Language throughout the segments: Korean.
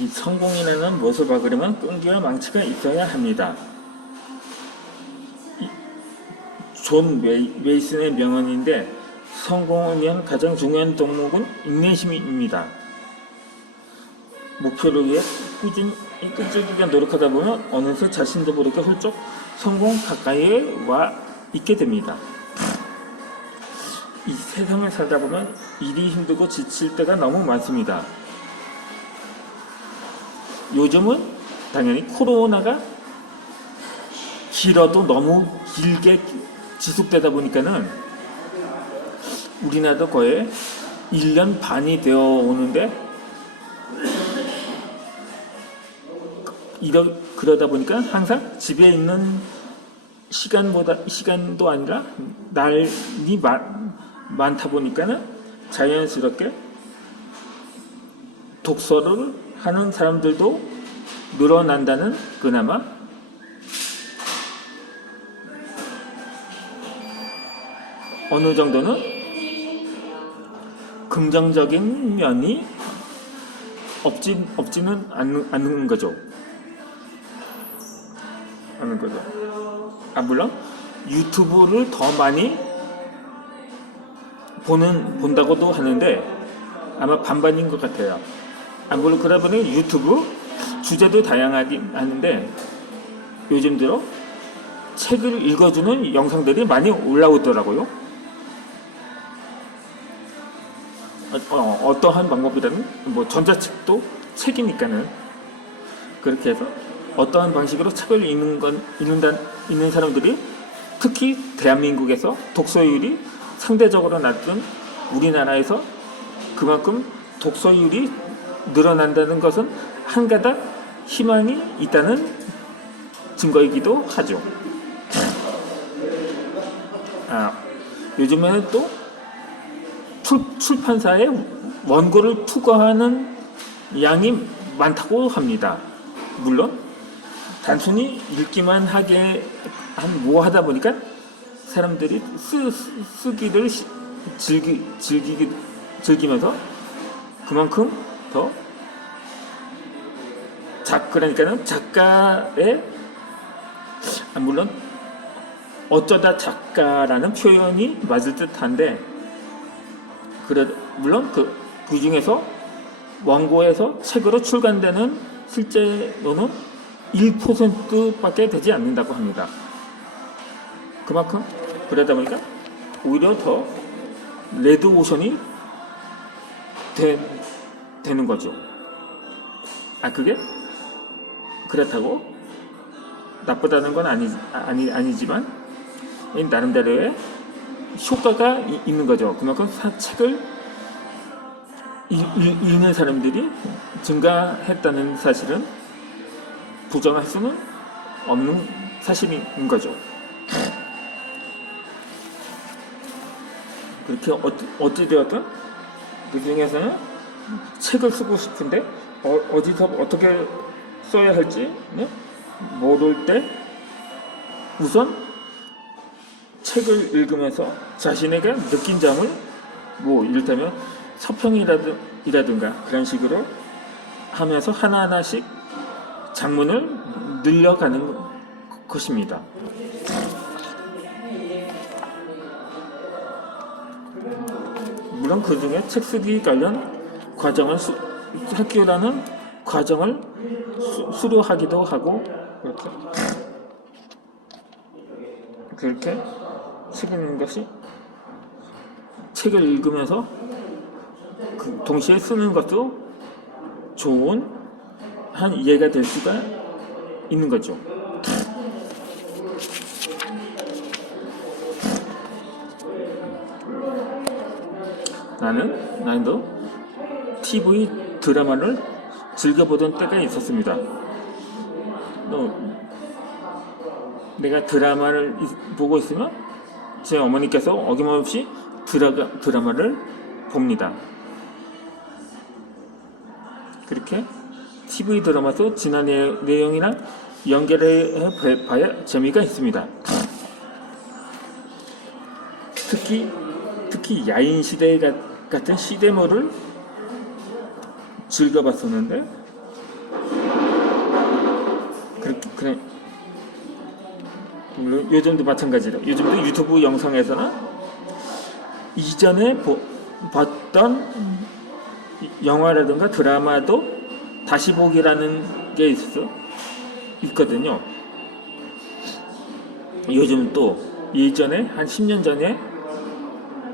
이 성공이라는 무엇을 막으려면 끈기와 망치가 있어야 합니다. 존 메이슨의 명언인데, 성공을 위한 가장 중요한 덕목은 인내심입니다. 목표를 위해 꾸준히 끈질기게 노력하다 보면 어느새 자신도 모르게 훌쩍 성공 가까이에 와 있게 됩니다. 이 세상을 살다 보면 일이 힘들고 지칠 때가 너무 많습니다. 요즘은 당연히 코로나가 길어도 너무 길게 지속되다 보니까는 우리나라도 거의 1년 반이 되어 오는데, 그러다 보니까 항상 집에 있는 시간도 아니라 날이 많다 보니까는 자연스럽게 독서를 하는 사람들도 늘어난다는, 그나마 어느 정도는 긍정적인 면이 없지는 않는 거죠. 물론 유튜브를 더 많이 본다고도 하는데 아마 반반인 것 같아요. 물론 그러다 보니 유튜브 주제도 다양하긴 하는데 요즘 들어 책을 읽어주는 영상들이 많이 올라오더라고요. 어떠한 방법이라는, 전자책도 책이니까는 그렇게 해서 어떠한 방식으로 책을 읽는 사람들이, 특히 대한민국에서 독서율이 상대적으로 낮은 우리나라에서 그만큼 독서율이 늘어난다는 것은 한가닥 희망이 있다는 증거이기도 하죠. 요즘에는 또 출판사에 원고를 투고하는 양이 많다고 합니다. 물론 단순히 읽기만 하게 하다 보니까 사람들이 쓰기를 즐기면서 그만큼 더 그러니까는 작가의, 물론 어쩌다 작가라는 표현이 맞을 듯한데, 물론 그 중에서 원고에서 책으로 출간되는 실제로는 1%밖에 되지 않는다고 합니다. 그만큼 그러다 보니까 오히려 더 레드오션이 되는 거죠. 그게 그렇다고 나쁘다는 건 아니지만 나름대로의 효과가 있는 거죠. 그만큼 책을 읽는 사람들이 증가했다는 사실은 부정할 수는 없는 사실인 거죠. 그렇게 어찌되었든 그 중에서는 책을 쓰고 싶은데 어디서 어떻게 써야 할지 모를 때 우선 책을 읽으면서 자신에게 느낀 점을 이를테면 서평이라든가 그런 식으로 하면서 하나하나씩 장문을 늘려가는 것입니다. 물론 그 중에 책 쓰기 관련 과정을 학교라는 과정을 수료하기도 하고 그렇게 책 읽는 것이 책을 읽으면서 동시에 쓰는 것도 좋은 한 이해가 될 수가 있는 거죠. 나도 TV 드라마를 즐겨보던 때가 있었습니다. 내가 드라마를 보고 있으면 제 어머니께서 어김없이 드라마를 봅니다. 그렇게 TV 드라마도 지난 내용이랑 연결해 봐야 재미가 있습니다. 특히 야인시대 같은 시대물을 즐겨봤었는데 그래. 물론 요즘도 마찬가지로 요즘도 유튜브 영상에서는 이전에 봤던 영화라든가 드라마도 다시 보기라는 게 있거든요. 요즘 또 예전에 한 10년 전에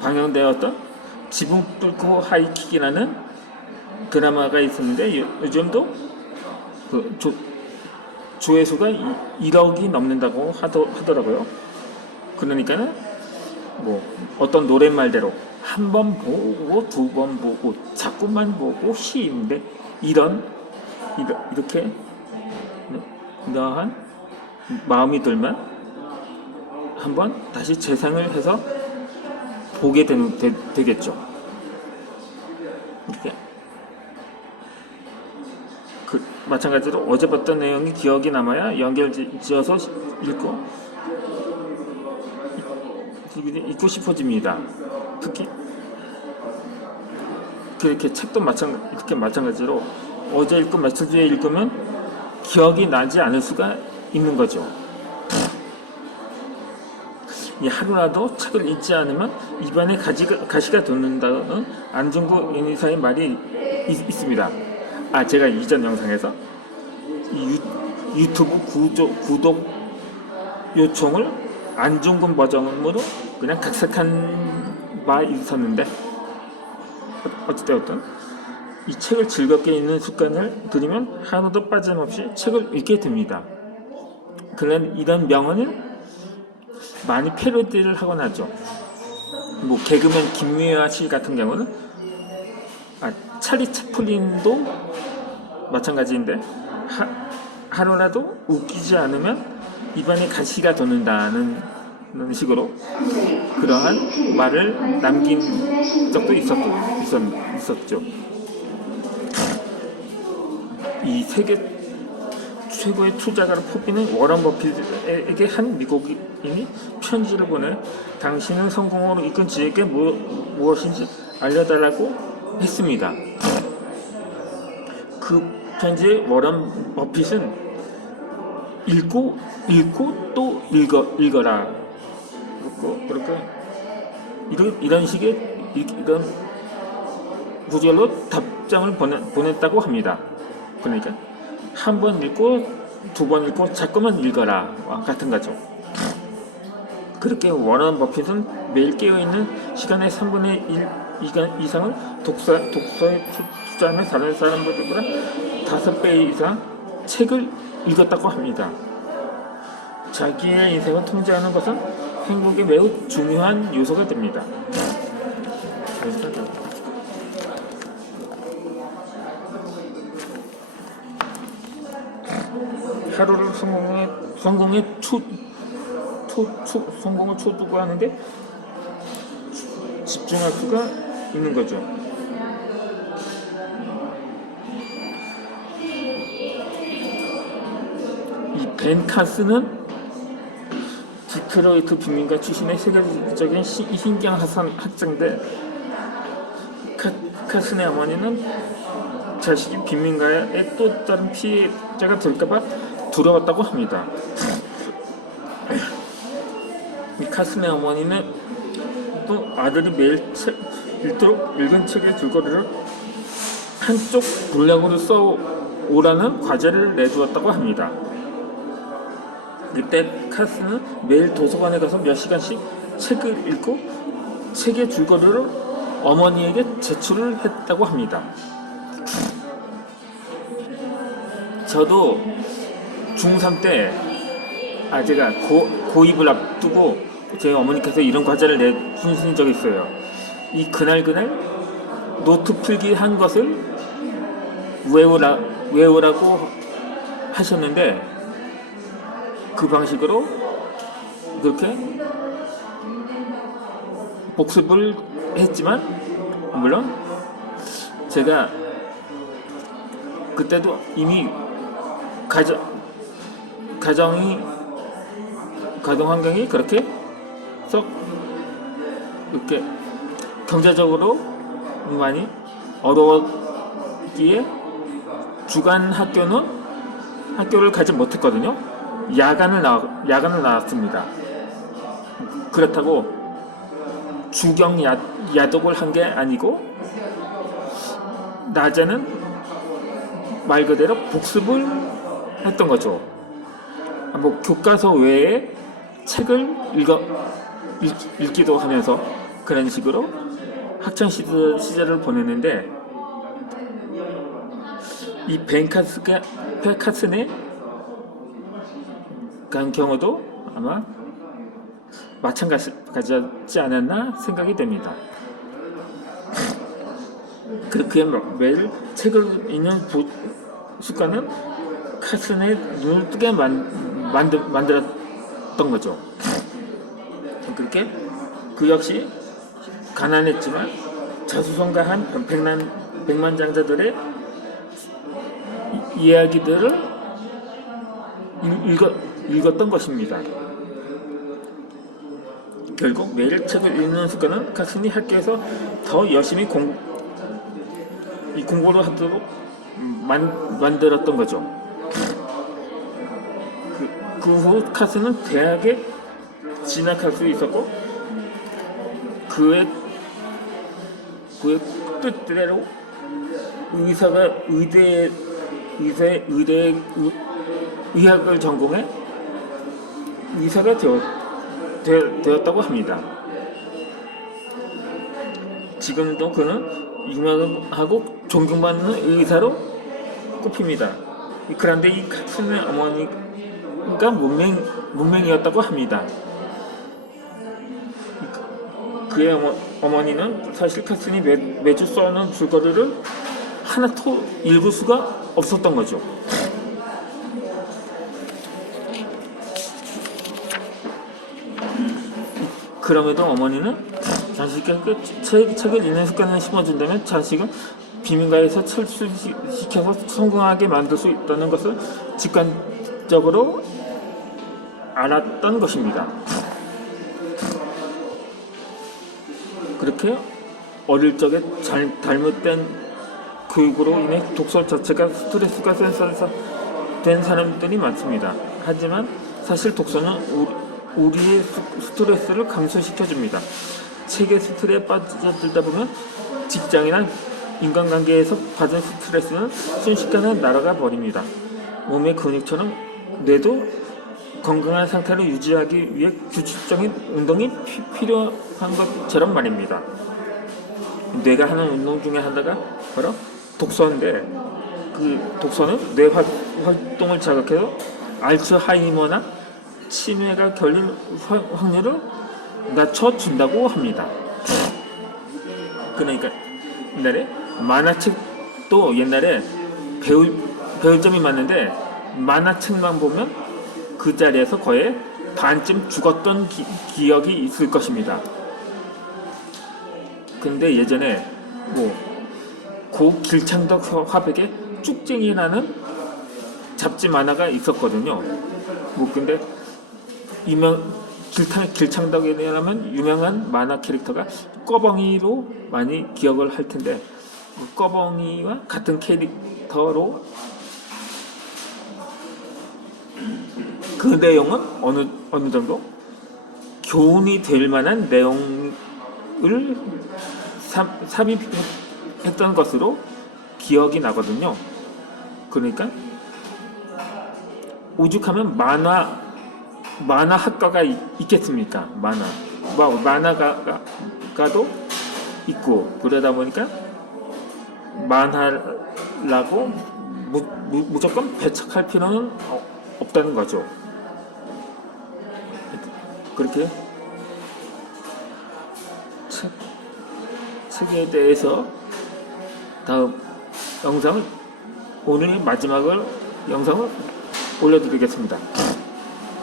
방영되었던 지붕 뚫고 하이킥이라는 드라마가 있었는데 요즘도 그 조회수가 1억이 넘는다고 하더라고요. 그러니까는 뭐 어떤 노랫말대로 한 번 보고 두 번 보고 자꾸만 보고 쉬는데 이렇게 이러한 마음이 들면 한번 다시 재생을 해서 보게 되겠죠. 이렇게 마찬가지로 어제 봤던 내용이 기억이 남아야 연결지어서 읽고 싶어집니다. 특히 그렇게 책도 이렇게 마찬가지로 어제 읽고 며칠 뒤에 읽으면 기억이 나지 않을 수가 있는 거죠. 하루라도 책을 읽지 않으면 입안에 가시가 돋는다는 안중근 인사의 말이 있습니다. 제가 이전 영상에서 유튜브 구독 요청을 안중근 버전으로 그냥 각색한 바 있었는데 어쨌든 이 책을 즐겁게 읽는 습관을 들이면 하루도 빠짐없이 책을 읽게 됩니다. 그런 이런 명언을 많이 패러디를 하곤 하죠. 뭐 개그맨 김미화 씨 같은 경우는 찰리 채플린도 마찬가지인데 하루라도 웃기지 않으면 입안에 가시가 돋는다는 식으로 그러한 말을 남긴 적도 있었죠. 이 세계 최고의 투자가로 뽑히는 워런 버핏에게 한 미국인이 편지를 보내 당신을 성공으로 이끈 지에게 무엇인지 알려달라고 했습니다. 그 편지에 워런 버핏은 읽고 또 읽어라 이런 식의 이런 구절로 답장을 보냈다고 합니다. 그러니까 한 번 읽고 두 번 읽고 자꾸만 읽어라 같은 거죠. 그렇게 워런 버핏은 매일 깨어있는 시간의 3분의 1 이상을 독서에 투자하며 다른 사람들보다 5배 이상 책을 읽었다고 합니다. 자기의 인생을 통제하는 것은 행복에 매우 중요한 요소가 됩니다. 하루를 성공의 성공을 추구하는데 집중할 수가 있는 거죠. 이 벤 카스는 디트로이트 빈민가 출신의 세계적인 신경 학자인데 카슨의 어머니는 자식이 빈민가에 또 다른 피해자가 될까봐 두려웠다고 합니다. 이 카슨의 어머니는 또 아들이 매일 읽도록 읽은 책의 줄거리를 한쪽 분량으로 써오라는 과제를 내주었다고 합니다. 그때 카슨은 매일 도서관에 가서 몇 시간씩 책을 읽고 책의 줄거리를 어머니에게 제출을 했다고 합니다. 저도 중3 때 제가 고입을 앞두고 제 어머니께서 이런 과제를 내주신 적이 있어요. 그날 노트 필기한 것을 외우라고 하셨는데 그 방식으로 그렇게 복습을 했지만 물론 제가 그때도 이미 가정 환경이 그렇게 썩 이렇게 경제적으로 많이 어려웠기에 주간 학교는 학교를 가지 못했거든요. 야간을 나왔습니다. 그렇다고 주경 야독을 한 게 아니고 낮에는 말 그대로 복습을 했던 거죠. 뭐 교과서 외에 책을 읽기도 하면서 그런 식으로 학창 시절을 보냈는데, 이 베카슨의 경우도 아마 마찬가지지 않았나 생각이 됩니다. 그렇게 매일 책을 읽는 습관은 카슨의 눈을 뜨게 만들었던 거죠. 그렇게 그 역시 가난했지만 자수성가한 백만장자들의 이야기들을 읽었던 것입니다. 결국 매일 책을 읽는 습관은 카슨이 학교에서 더 열심히 공부를 하도록 만들었던 거죠. 그 후 카슨은 대학에 진학할 수 있었고, 그의 뜻대로 의학을 전공해 의사가 되었다고 합니다. 지금도 그는 유명하고 존경받는 의사로 꼽힙니다. 그런데 이 카슨의 어머니가 문맹이었다고 합니다. 그의 어머니는 사실 카슨이 매주 써는 줄거리를 하나도 읽을 수가 없었던 거죠. 그럼에도 어머니는 자식에게 책을 읽는 습관을 심어준다면 자식은 비민가에서 철수시켜서 성공하게 만들 수 있다는 것을 직관적으로 알았던 것입니다. 그렇게 어릴 적에 잘못된 교육으로 인해 독서 자체가 스트레스가 된 사람들이 많습니다. 하지만 사실 독서는 우리의 스트레스를 감소시켜줍니다. 책의 스트레스에 빠져들다 보면 직장이나 인간관계에서 받은 스트레스는 순식간에 날아가 버립니다. 몸의 근육처럼 뇌도 건강한 상태를 유지하기 위해 규칙적인 운동이 필요한 것처럼 말입니다. 뇌가 하는 운동 중에 하나가 바로 독서인데, 그 독서는 뇌 활동을 자극해서 알츠하이머나 치매가 걸릴 확률을 낮춰준다고 합니다. 그러니까 옛날에 만화책도 옛날에 배울 점이 많은데, 만화책만 보면 그 자리에서 거의 반쯤 죽었던 기억이 있을 것입니다. 근데 예전에 고 길창덕 화백의 쭉쟁이라는 잡지 만화가 있었거든요. 근데 길창덕이라면 유명한 만화 캐릭터가 꺼벙이로 많이 기억을 할 텐데, 꺼벙이와 같은 캐릭터로 그 내용은 어느 정도 교훈이 될 만한 내용을 삽입했던 것으로 기억이 나거든요. 그러니까 오죽하면 만화학과가 있겠습니까? 만화가도 있고, 그러다 보니까 만화라고 무조건 배척할 필요는 없다는 거죠. 그렇게 책에 대해서 다음 영상을, 오늘의 마지막을 영상을 올려드리겠습니다.